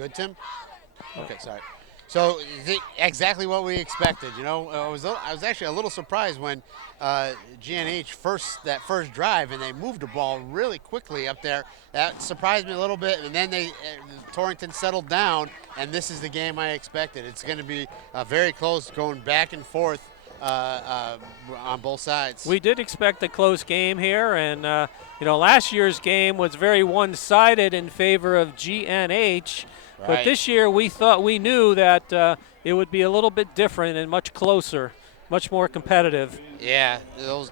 Good, Tim? Okay, sorry. So exactly what we expected. You know, I was actually a little surprised when GNH that first drive and they moved the ball really quickly up there. That surprised me a little bit. And then Torrington settled down, and this is the game I expected. It's going to be very close, going back and forth on both sides. We did expect a close game here, and you know, last year's game was very one-sided in favor of GNH. Right. But this year we knew that it would be a little bit different and much closer, much more competitive. Yeah, those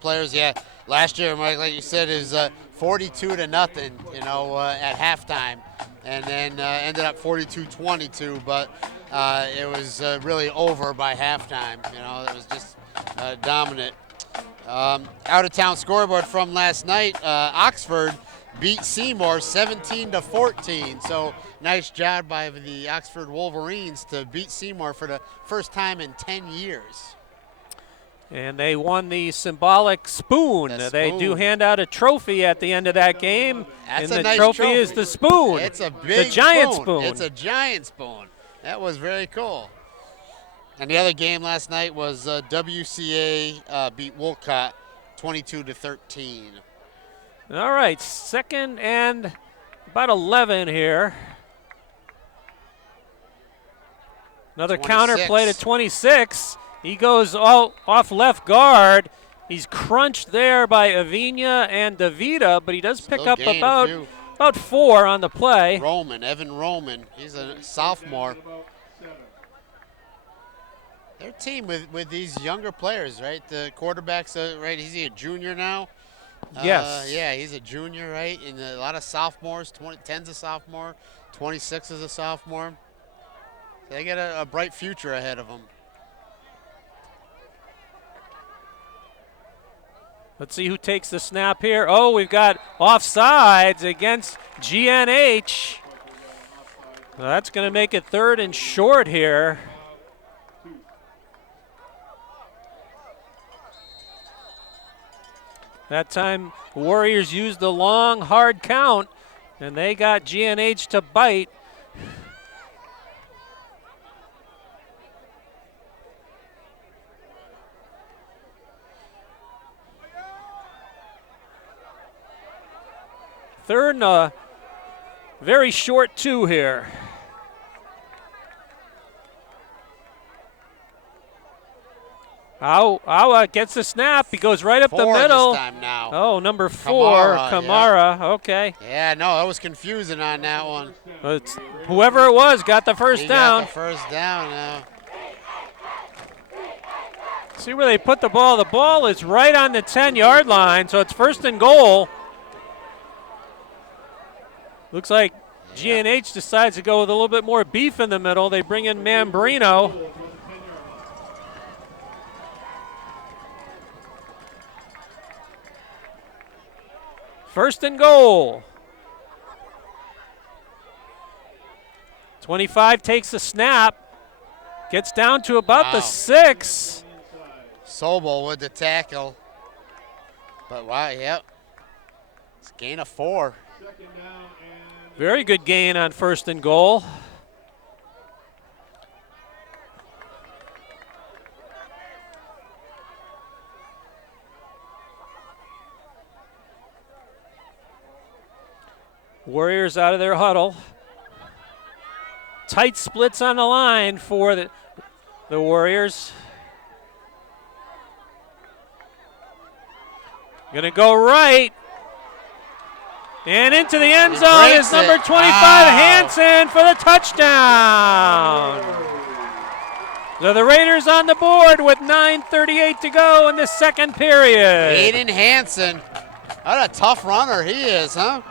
players. Yeah, last year, Mike, like you said, is 42-0. You know, at halftime, and then ended up 42-22. But it was really over by halftime. You know, it was just dominant. Out-of-town scoreboard from last night. Oxford beat Seymour 17-14. So nice job by the Oxford Wolverines to beat Seymour for the first time in 10 years. And they won the symbolic spoon. They do hand out a trophy at the end of that game. That's and a the nice trophy is the spoon. It's a big giant spoon. It's a giant spoon. That was very cool. And the other game last night was WCA beat Wolcott 22-13. All right, second and about 11 here. Another 26. counter play to 26. He goes off left guard. He's crunched there by Avina and Davida, but he does pick up about 4 on the play. Evan Roman, he's a sophomore. Their team with these younger players, right? The quarterback's right. Is he a junior now? Yes. Yeah, he's a junior, right? And a lot of sophomores. 10's a sophomore. 26 is a sophomore. So they got a bright future ahead of them. Let's see who takes the snap here. Oh, we've got offsides against GNH. Well, that's going to make it 3rd and short here. That time, Warriors used the long, hard count, and they got GNH to bite. Third and a very short 2 here. Awa gets the snap. He goes right up the middle. This time now. Oh, number 4, Kamara. Yeah. Okay. Yeah, no, that was confusing on that one. But whoever it was got the first down. Got the first down now. See where they put the ball. The ball is right on the 10-yard line, so it's 1st and goal. Looks like GNH decides to go with a little bit more beef in the middle. They bring in Mambrino. First and goal. 25 takes the snap. Gets down to about the 6. Sobel with the tackle. But wow, yep. It's a gain of 4. Very good gain on 1st and goal. Warriors out of their huddle. Tight splits on the line for the Warriors. Going to go right. And into the end zone is number 25, Hansen, for the touchdown. So the Raiders on the board with 9:38 to go in the second period. Aiden Hansen. What a tough runner he is, huh?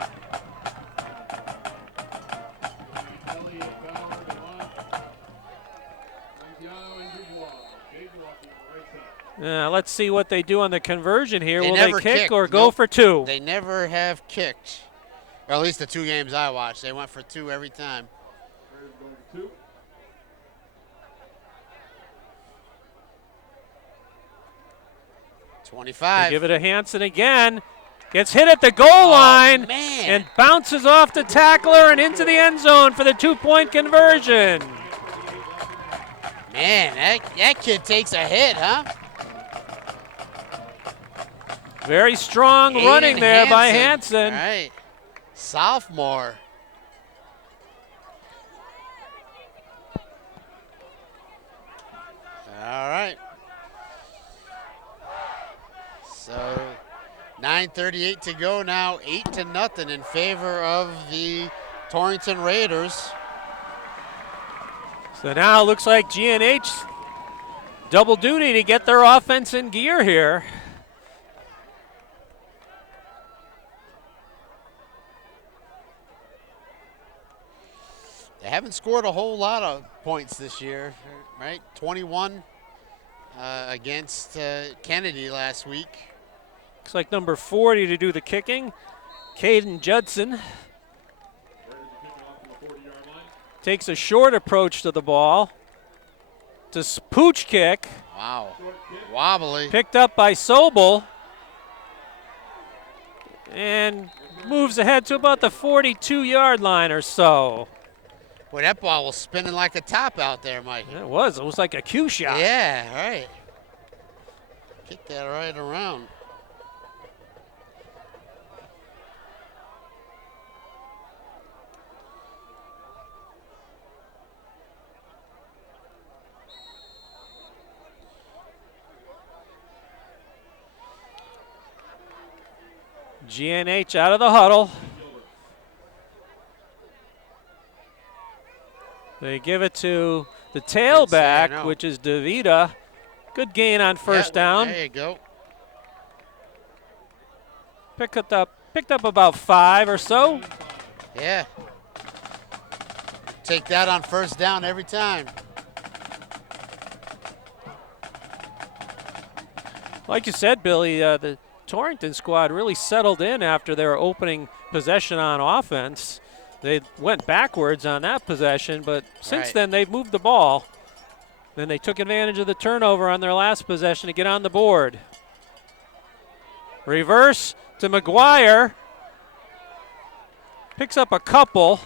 Let's see what they do on the conversion here. Will they kick or go for 2? They never have kicked. Or at least the 2 games I watched. They went for 2 every time. 25. They give it to Hansen again. Gets hit at the goal line man. and bounces off the tackler and into the end zone for the 2-point conversion. Man, that kid takes a hit, huh? Very strong running there by Hansen. All right. Sophomore. All right. So 9:38 to go now, 8-0 in favor of the Torrington Raiders. So now it looks like GNH double duty to get their offense in gear here. They haven't scored a whole lot of points this year, right? 21 against Kennedy last week. Looks like number 40 to do the kicking, Caden Judson. Takes a short approach to the ball. It's a pooch kick. Wow, wobbly. Picked up by Sobel. And moves ahead to about the 42-yard line or so. Boy, that ball was spinning like a top out there, Mike. It was like a cue shot. Yeah, right. Kicked that right around. GNH out of the huddle. They give it to the tailback, which is DeVita. Good gain on first down. There you go. Picked up about 5 or so. Yeah. Take that on first down every time. Like you said, Billy, the Torrington squad really settled in after their opening possession on offense. They went backwards on that possession, but since then they've moved the ball. Then they took advantage of the turnover on their last possession to get on the board. Reverse to McGuire. Picks up a couple.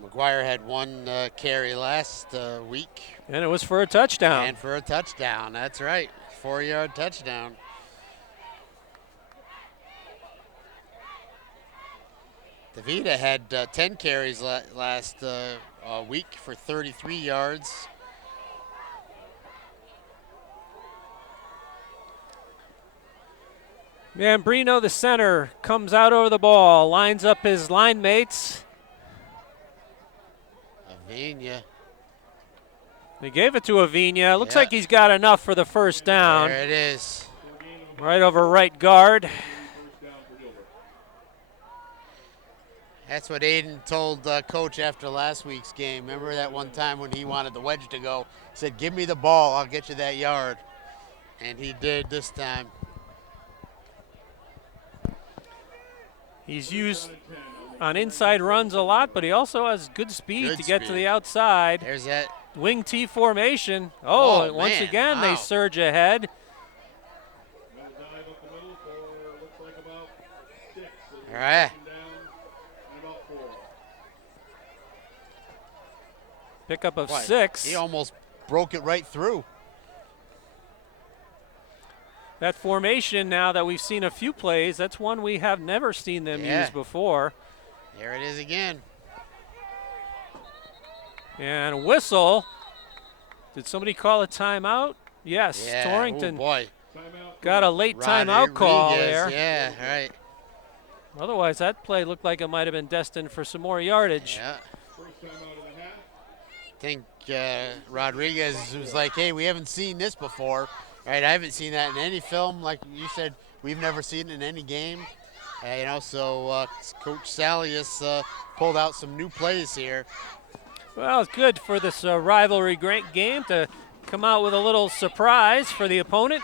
McGuire had one carry last week. And it was for a touchdown. And for a touchdown, that's right. 4-yard touchdown. DeVita had 10 carries last week for 33 yards. Mambrino, the center, comes out over the ball, lines up his line mates. Avina. They gave it to Avina. Looks like he's got enough for the first down. There it is. Right over right guard. That's what Aiden told Coach after last week's game. Remember that one time when he wanted the wedge to go? He said, give me the ball, I'll get you that yard. And he did this time. He's used on inside runs a lot, but he also has good speed to get to the outside. There's that. Wing T formation. Oh, once again, they surge ahead. All right. Pickup of 6. He almost broke it right through. That formation now that we've seen a few plays, that's one we have never seen them use before. There it is again. And a whistle. Did somebody call a timeout? Yes, Torrington got a late timeout call there. Yeah, right. Otherwise, that play looked like it might have been destined for some more yardage. Yeah. I think Rodriguez was like, hey, we haven't seen this before. Right, I haven't seen that in any film. Like you said, we've never seen it in any game. So Coach Salius pulled out some new plays here. Well, it's good for this rivalry great game to come out with a little surprise for the opponent.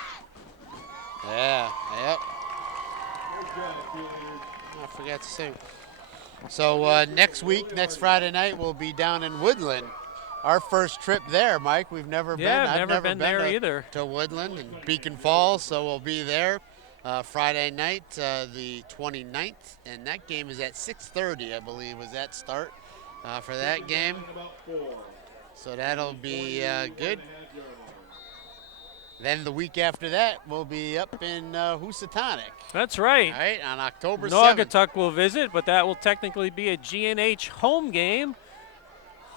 Yeah, yep. I forgot to say. So next week, next Friday night, we'll be down in Woodland. our first trip there, Mike. We've never been. I've never been there to, either. To Woodland and Beacon Falls, so we'll be there Friday night, the 29th, and that game is at 6:30, I believe, was that start for that game. So that'll be good. Then the week after that, we'll be up in Housatonic. That's right. All right, on October 7th. Naugatuck will visit, but that will technically be a GNH home game,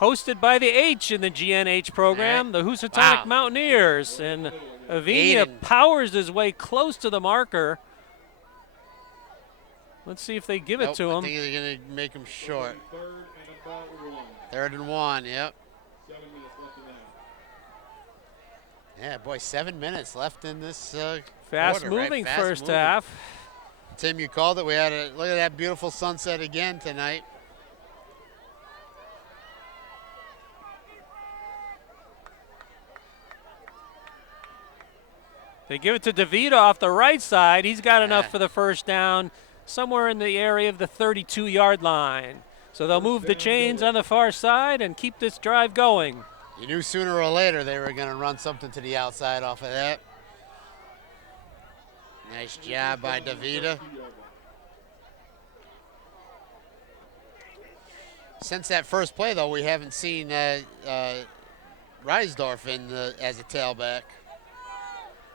hosted by the H in the GNH program, the Housatonic Mountaineers. And Avina powers his way close to the marker. Let's see if they give it to him. I think they're going to make him short. 3rd and 1, yep. Yeah, boy, 7 minutes left in this fast-moving first half. Tim, you called it. We had a look at that beautiful sunset again tonight. They give it to DeVita off the right side. He's got enough for the first down, somewhere in the area of the 32-yard line. So they'll move the chains on the far side and keep this drive going. You knew sooner or later they were going to run something to the outside off of that. Nice job by DeVita. Since that first play, though, we haven't seen Reisdorf as a tailback.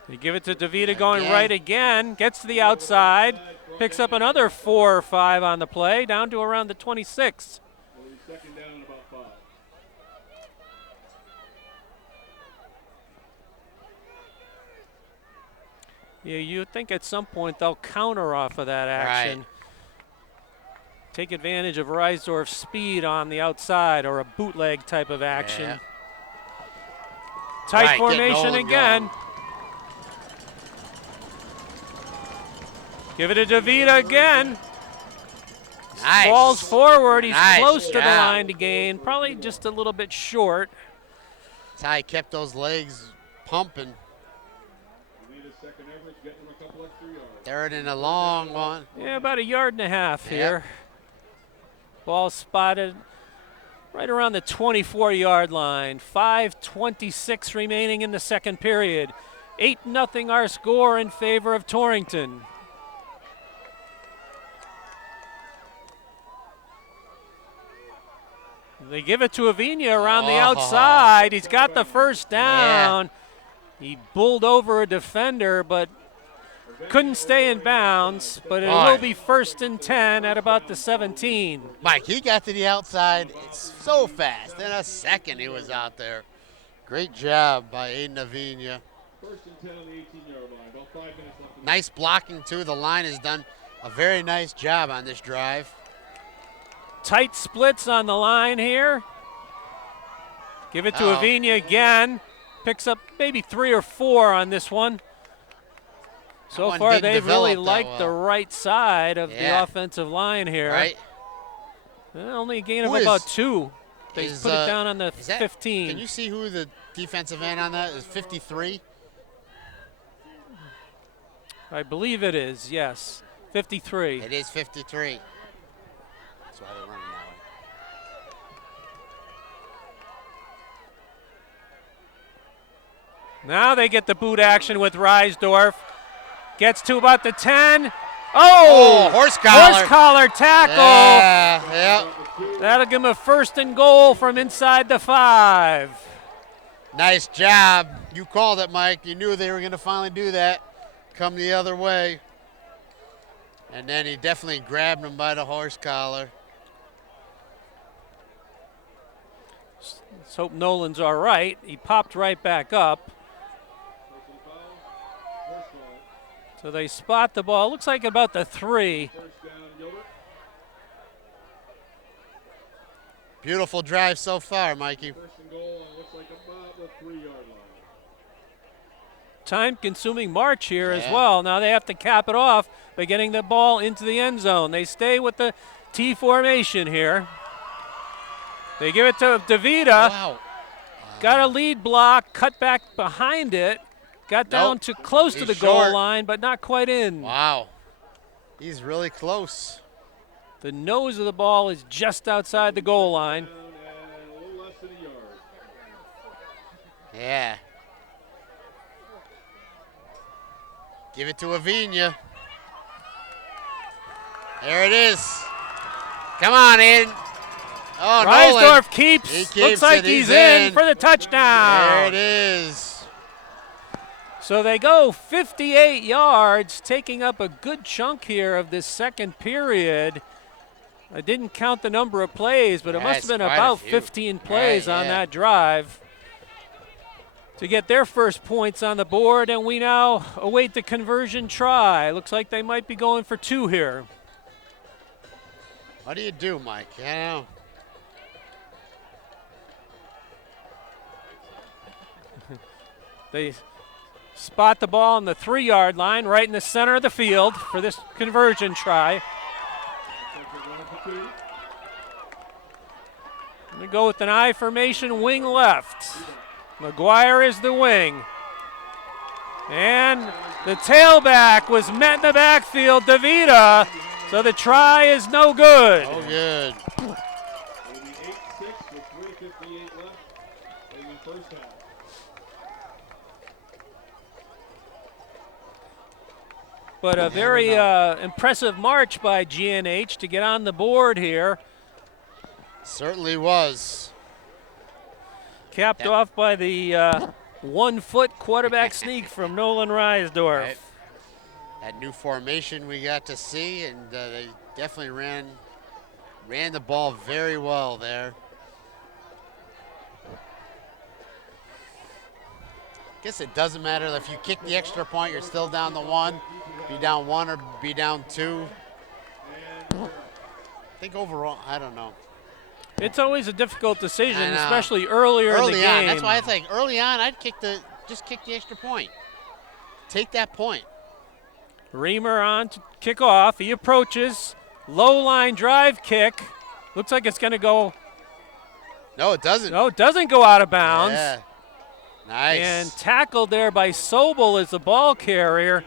They give it to DeVita going right again, gets to the outside, picks up another 4 or 5 on the play, down to around the 26. Yeah, you'd think at some point they'll counter off of that action. Right. Take advantage of Reisdorf's speed on the outside or a bootleg type of action. Yeah. Tight formation again. Give it to DeVita again. Nice. Falls forward. He's close to the job. line to gain. Probably just a little bit short. That's how he kept those legs pumping. 3rd and a long one. Yeah, about 1.5 yards here. Ball spotted right around the 24-yard line. 5:26 remaining in the second period. 8-0 our score in favor of Torrington. They give it to Avina around the outside. He's got the first down. Yeah. He bowled over a defender, but couldn't stay in bounds. But it will be 1st and 10 at about the 17. Mike, he got to the outside so fast. In a second, he was out there. Great job by Aiden Avina. 1st and 10 on the 18-yard line. About 5 minutes left. Nice blocking, too. The line has done a very nice job on this drive. Tight splits on the line here. Give it to Avina again. Picks up maybe 3 or 4 on this one. So far, they've really liked the right side of the offensive line here. Right. Only a gain of about 2. They put it down on the 15. Can you see who the defensive end on that is? 53? I believe it is, yes. 53. It is 53. That's why they're running that way. Now they get the boot action with Reisdorf. Gets to about the 10. Oh, horse collar. Horse collar tackle. Yeah. That'll give him a 1st and goal from inside the 5. Nice job. You called it, Mike. You knew they were going to finally do that. Come the other way. And then he definitely grabbed him by the horse collar. Let's hope Nolan's all right. He popped right back up. So they spot the ball. Looks like about the 3. Beautiful drive so far, Mikey. 1st and goal, looks like about the 3-yard line. Time-consuming march here as well. Now they have to cap it off by getting the ball into the end zone. They stay with the T formation here. They give it to DeVita. Wow. Got a lead block, cut back behind it. Got down to close to the goal line, but not quite in. Wow. He's really close. The nose of the ball is just outside the goal line. Yeah. Give it to Avina. There it is. Come on, Aiden. Oh, Reisdorf keeps. He keeps Looks like it. he's in for the touchdown. There it is. So they go 58 yards, taking up a good chunk here of this second period. I didn't count the number of plays, but it must have been about 15 plays on that drive to get their first points on the board, and we now await the conversion try. Looks like they might be going for 2 here. What do you do, Mike? You know. They spot the ball on the 3-yard line, right in the center of the field for this conversion try. We go with an I formation, wing left. McGuire is the wing. And the tailback was met in the backfield, DeVita. So the try is no good. Oh, good. But a very impressive march by GNH to get on the board here. Certainly was. Capped off by the 1-foot quarterback sneak from Nolan Reisdorf. Right. That new formation we got to see, and they definitely ran the ball very well there. Guess it doesn't matter if you kick the extra point, you're still down to 1. Be down 1 or be down 2. I think overall, I don't know. It's always a difficult decision, especially earlier in the game. On. That's why I think early on I'd just kick the extra point. Take that point. Reamer on to kick off. He approaches. Low line drive kick. Looks like it's going to go. No, it doesn't. No, it doesn't go out of bounds. Yeah. Nice. And tackled there by Sobel as the ball carrier.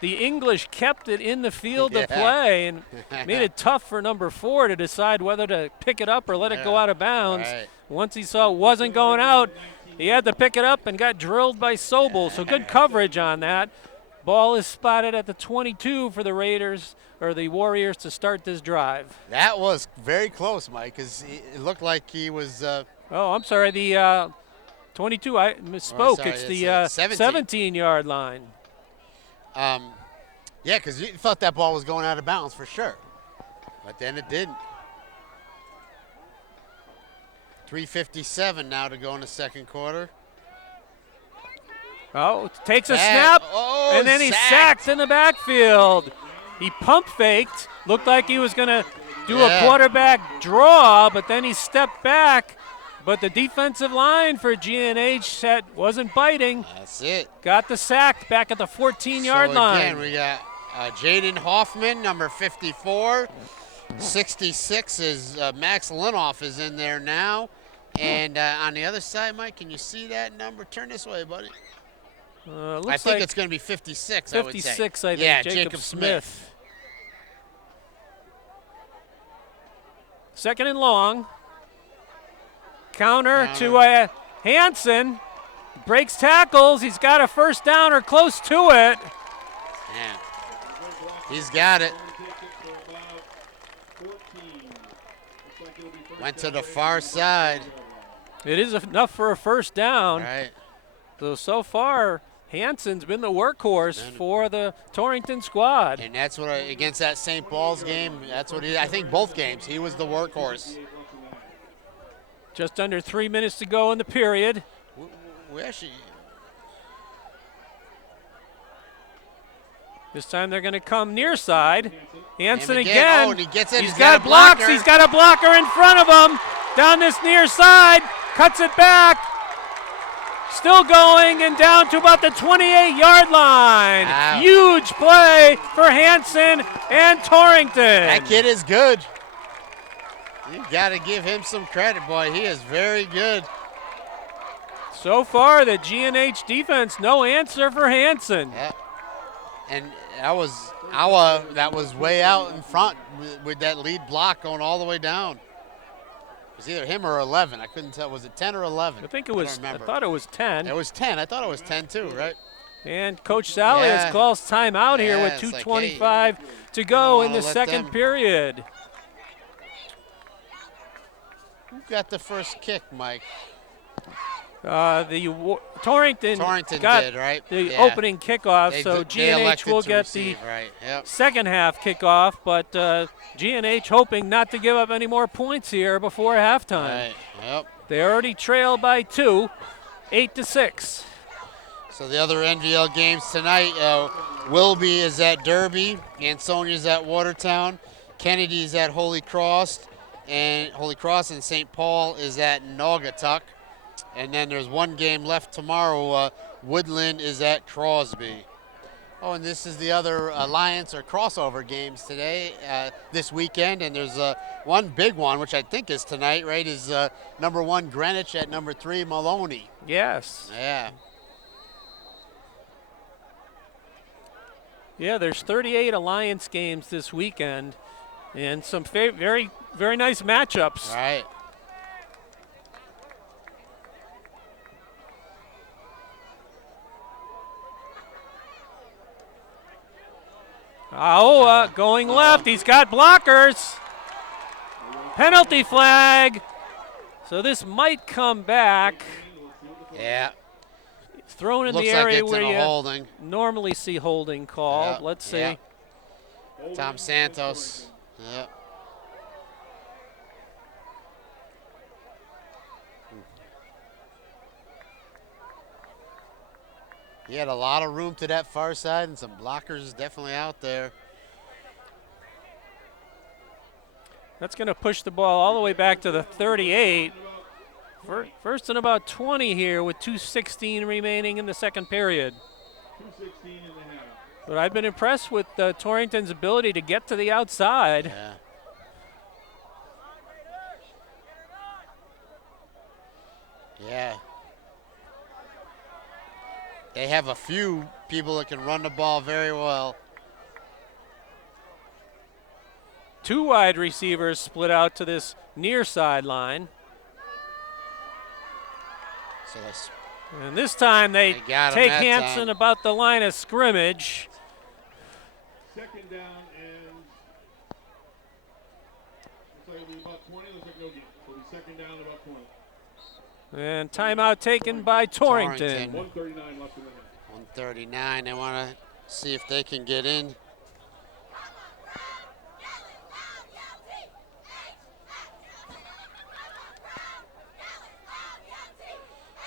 The English kept it in the field of play and made it tough for number 4 to decide whether to pick it up or let it go out of bounds. Right. Once he saw it wasn't going out, he had to pick it up and got drilled by Sobel. So good coverage on that. Ball is spotted at the 22 for the Raiders, or the Warriors, to start this drive. That was very close, Mike, because it looked like he was. Oh, I'm sorry. The 22, I misspoke. Sorry, it's the 17-yard line. Yeah, because you thought that ball was going out of bounds for sure. But then it didn't. 3:57 now to go in the second quarter. Oh, takes a snap, and then he's sacked in the backfield. He pump faked, looked like he was going to do a quarterback draw, but then he stepped back. But the defensive line for GNH wasn't biting. That's it. Got the sack back at the 14-yard line. Again, we got Jaden Hoffman, number 54. 66 is Max Linoff is in there now. And on the other side, Mike, can you see that number? Turn this way, buddy. I think it's going to be 56, I would say. 56, I think. Yeah, Jacob Smith. Second and long. Counter to Hansen. Breaks tackles. He's got a first down or close to it. Yeah. He's got it. Went to the far side. It is enough for a first down. Right. So far, Hansen's been the workhorse for the Torrington squad. And that's what against that St. Paul's game, that's what I think both games, he was the workhorse. Just under 3 minutes to go in the period. We actually. This time they're going to come near side. Hansen again. again. Oh, and he gets it. He's got blocks. He's got a blocker in front of him. Down this near side. Cuts it back. Still going and down to about the 28-yard line. Wow. Huge play for Hansen and Torrington. That kid is good. You got to give him some credit, boy. He is very good. So far, the GNH defense, no answer for Hansen. Yeah. And that was Awa, that was way out in front with that lead block going all the way down. was either him or 11. I couldn't tell. Was it 10 or 11? I think it was. don't I remember. thought it was 10. It was 10. I thought it was 10 too, right? And Coach Salias calls timeout here with it's like, 2:25 hey, to go in wanna the let second them- period. Who got the first kick, Mike? Torrington got did, right? the opening kickoff, so they GNH elected will to get receive, right? Yep. the second half kickoff, but GNH hoping not to give up any more points here before halftime. Right. Yep. They already trail by 2, 8-6. So the other NVL games tonight, Wilby is at Derby, Ansonia's at Watertown, Kennedy's at Holy Cross, and St. Paul is at Naugatuck. And then there's one game left tomorrow. Woodland is at Crosby. Oh, and this is the other alliance or crossover games today, this weekend. And there's one big one, which I think is tonight, right? Is number 1 Greenwich at number 3 Maloney. Yes. Yeah. Yeah, there's 38 Alliance games this weekend, and some very, very nice matchups. Right. Aoa going left. He's got blockers. Penalty flag. So this might come back. Yeah. Thrown in Looks the like area it's where in a you holding. normally see holding called. Yeah, Let's see. yeah. Tom Santos. Yeah. He had a lot of room to that far side and some blockers definitely out there. That's going to push the ball all the way back to the 38. First and about 20 here with 2:16 remaining in the second period. 2:16 and a half. But I've been impressed with Torrington's ability to get to the outside. Yeah. Yeah. They have a few people that can run the ball very well. 2 wide receivers split out to this near sideline. So that's And this time they got him take that Hansen time. about the line of scrimmage. Second down and looks like it'll be about 20. Looks like no gain. So it'll be second down about 20. And timeout taken by Torrington. 1:39 left in the half. 139. They want to see if they can get in.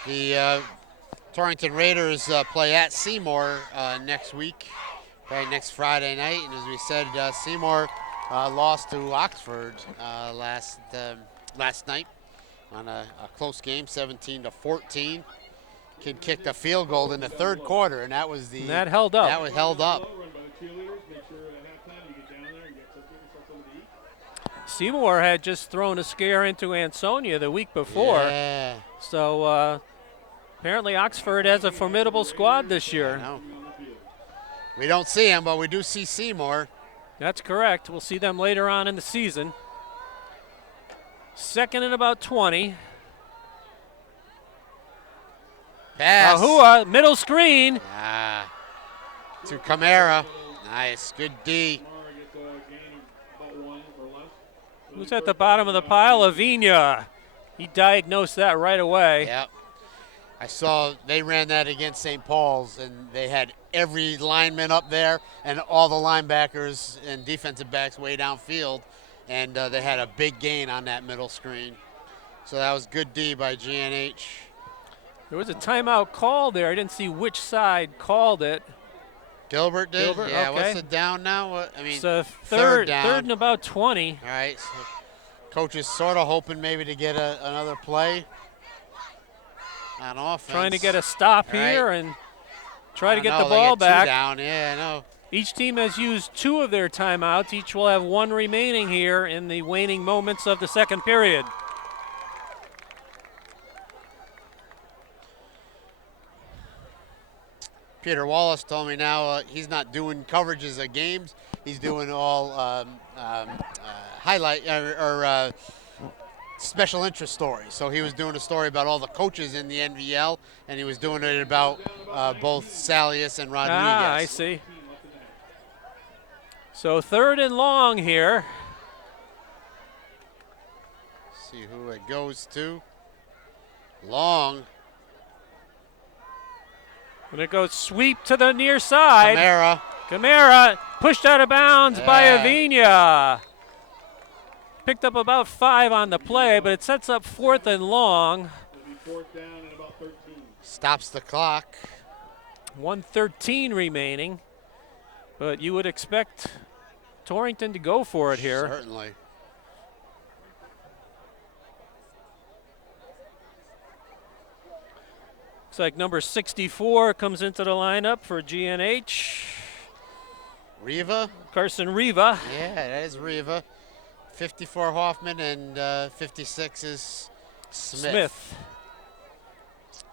The Torrington Raiders play at Seymour next week, right next Friday night. And as we said, Seymour lost to Oxford last night on a close game, 17-14. Kid kicked a field goal in the third quarter, and that was the That held up. That was held up. Run by the cheerleaders. Make sure at halftime you get down there and get something to eat. Seymour had just thrown a scare into Ansonia the week before. Yeah. So apparently Oxford has a formidable squad this year. No. We don't see him, but we do see Seymour. That's correct. We'll see them later on in the season. Second and about 20. Pass. Ahua, middle screen. To Camara. Nice. Good D. Tomorrow gets a gain of about 1 or less. Who's at the bottom of the pile? Avina. He diagnosed that right away. Yep. I saw they ran that against St. Paul's, and they had every lineman up there and all the linebackers and defensive backs way downfield, and they had a big gain on that middle screen. So that was good D by GNH. There was a timeout call there. I didn't see which side called it. Gilbert did? Gilbert, Yeah, okay. what's the down now? I mean, So third down. third and about 20. All right, so coach is sort of hoping maybe to get another play on offense. Trying to get a stop Right. here and try to I get know, the they ball get two back. down. Yeah, I know. Each team has used 2 of their timeouts. Each will have 1 remaining here in the waning moments of the second period. Peter Wallace told me now he's not doing coverages of games. He's doing all highlight or special interest story. So he was doing a story about all the coaches in the NVL, and he was doing it about both Salius and Rodriguez. Ah, I see. So 3rd and long here. See who it goes to. Long. And it goes sweep to the near side. Camara. Pushed out of bounds by Avina. Picked up about 5 on the play, but it sets up 4th and long. It'll be 4th down and about 13. Stops the clock. 1:13 remaining. But you would expect Torrington to go for it here. Certainly. Looks like number 64 comes into the lineup for GNH. Riva? Carson Riva. Yeah, that is Riva. 54 Hoffman and 56 is Smith.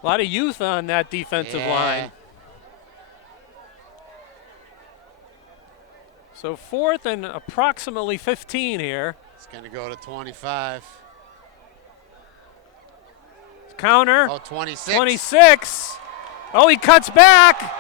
A lot of youth on that defensive line. So 4th and approximately 15 here. It's going to go to 25. Counter. Oh, 26. 26. Oh, he cuts back,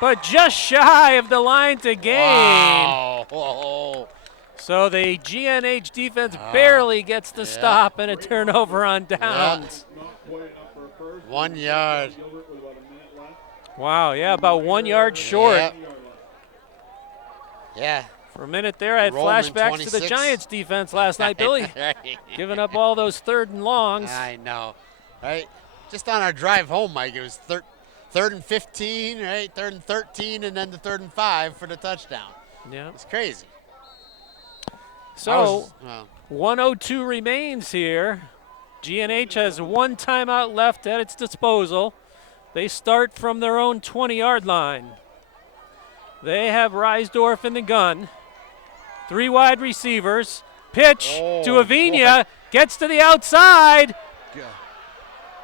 but just shy of the line to gain. Wow. Whoa. So the GNH defense barely gets the stop and a turnover on downs. Not quite enough for a first. 1 yard. Gilbert with about a minute left. Wow, yeah, about 1 yard short. Yep. Yeah. For a minute there, I had Roman flashbacks 26. to the Giants defense last night, Billy. Giving up all those 3rd and longs. I know, right? Just on our drive home, Mike, it was 3rd and 15, right? 3rd and 13, and then the 3rd and 5 for the touchdown. Yeah. It's crazy. So 1:02 remains here. GNH has 1 timeout left at its disposal. They start from their own 20-yard line. They have Reisdorf in the gun. 3 wide receivers. Pitch to Avina. Gets to the outside.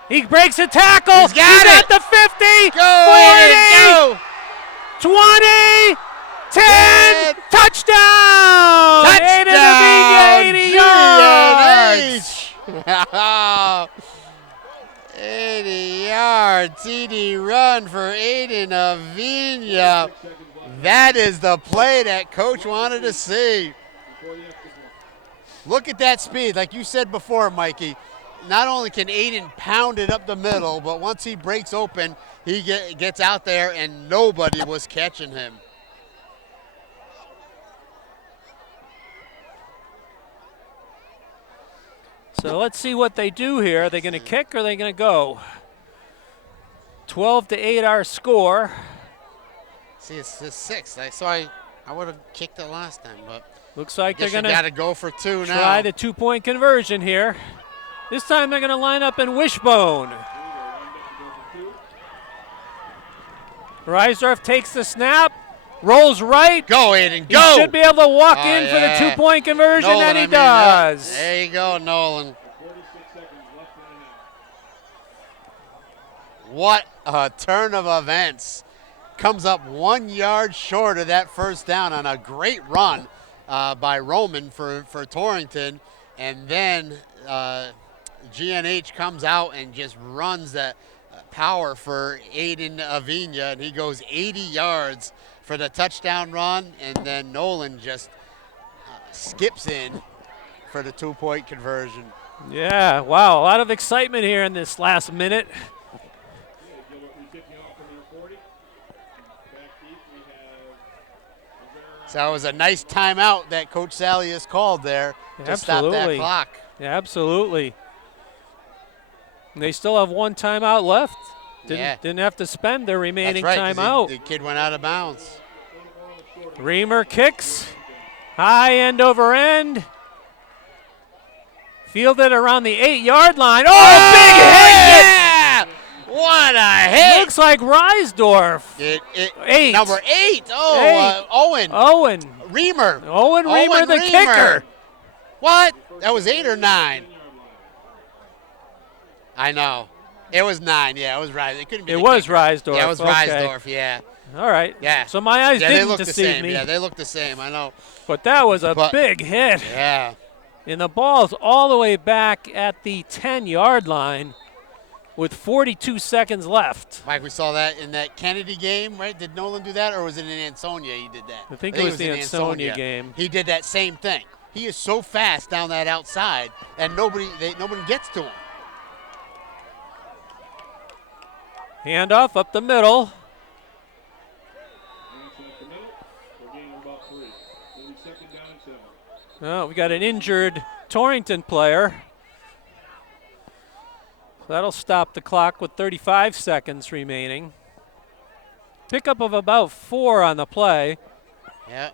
He breaks a tackle. He's got at it. the 50. Go, 40. 20. 10. Touchdown. Aiden Avina, 80 yards. 80 yards. TD run for Aiden Avina. That is the play that coach wanted to see. Look at that speed. Like you said before, Mikey, not only can Aiden pound it up the middle, but once he breaks open, he gets out there and nobody was catching him. So let's see what they do here. Are they going to kick or are they going to go? 12-8 our score. See, it's 6. I would have kicked it last time, but looks like they're going got to go for 2 now. Try the 2-point conversion here. This time they're going to line up in wishbone. Reisdorf takes the snap, rolls right. Go, Aiden, He go! should be able to walk in for the 2-point conversion, Nolan, and he does. There you go, Nolan. 46 seconds left in the half. What a turn of events. Comes up 1 yard short of that first down on a great run by Roman for Torrington. And then GNH comes out and just runs that power for Aiden Avina, and he goes 80 yards for the touchdown run, and then Nolan just skips in for the 2-point conversion. Yeah, wow, a lot of excitement here in this last minute. Gilbert kicking off from their 40. Back deep, we have So it was a nice timeout that Coach Salius called there to stop that Absolutely. clock. Yeah, absolutely. And they still have 1 timeout left. Didn't have to spend their remaining That's right, 'cause timeout. the kid went out of bounds. Reamer kicks. High end over end. Fielded around the 8-yard line. Oh, big hit! Yeah! What a hit! Looks like Reisdorf. 8. Number 8. Oh, 8. Owen. Owen. Reamer. Owen Reamer, the kicker. What? That was 8 or 9? I know. It was 9. Yeah, it was Reisdorf. It couldn't be. It the was kicker. Reisdorf. Yeah, it was Okay. Reisdorf. Yeah. All right. Yeah. So my eyes Yeah, they didn't look the deceive same. me. Yeah, they look the same. I know. But that was a But- big hit. Yeah. And the ball's all the way back at the 10-yard line with 42 seconds left. Mike, we saw that in that Kennedy game, right? Did Nolan do that, or was it in Ansonia he did that? I think it was the in Ansonia game. He did that same thing. He is so fast down that outside, and nobody gets to him. Handoff up the middle. Oh, we got an injured Torrington player. So that'll stop the clock with 35 seconds remaining. Pickup of about 4 on the play. Yeah.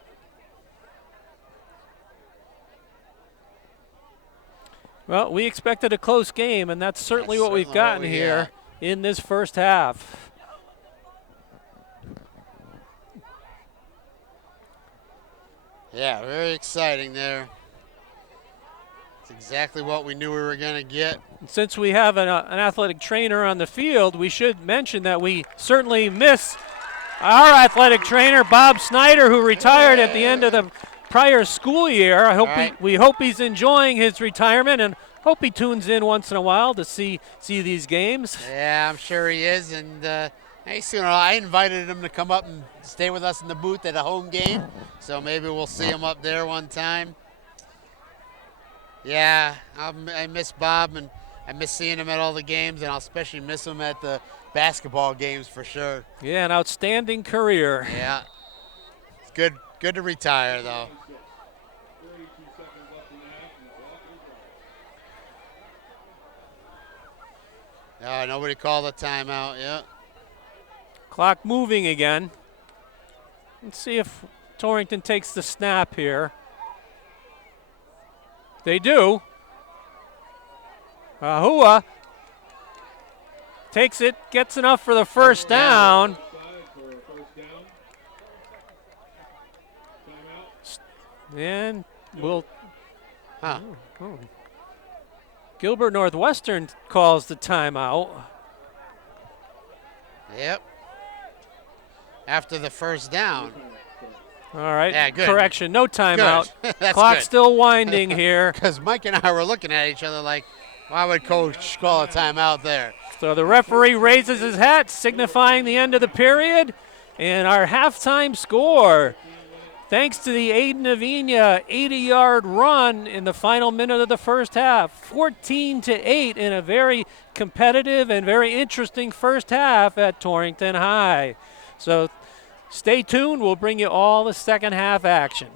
Well, we expected a close game, and that's certainly what we've gotten here in this first half. Yeah, very exciting there. It's exactly what we knew we were going to get. Since we have an athletic trainer on the field, we should mention that we certainly miss our athletic trainer, Bob Snyder, who retired at the end of the prior school year. We hope he's enjoying his retirement and hope he tunes in once in a while to see these games. Yeah, I'm sure he is. And hey, soon I invited him to come up and stay with us in the booth at a home game. So maybe we'll see him up there one time. Yeah, I miss Bob, and I miss seeing him at all the games, and I'll especially miss him at the basketball games for sure. Yeah, an outstanding career. Yeah. It's good to retire, though. Nobody called a timeout, yeah. Clock moving again. Let's see if Torrington takes the snap here. They do. Ahua takes it, gets enough for the first down. And we'll. Gilbert Northwestern calls the timeout. Yep. After the first down. All right. Yeah, good. Correction. No timeout. That's Clock good. still winding here. Because Mike and I were looking at each other like, why would Coach call a timeout there? So the referee raises his hat, signifying the end of the period. And our halftime score, thanks to the Aiden Avina 80-yard run in the final minute of the first half, 14-8 in a very competitive and very interesting first half at Torrington High. So stay tuned. We'll bring you all the second half action.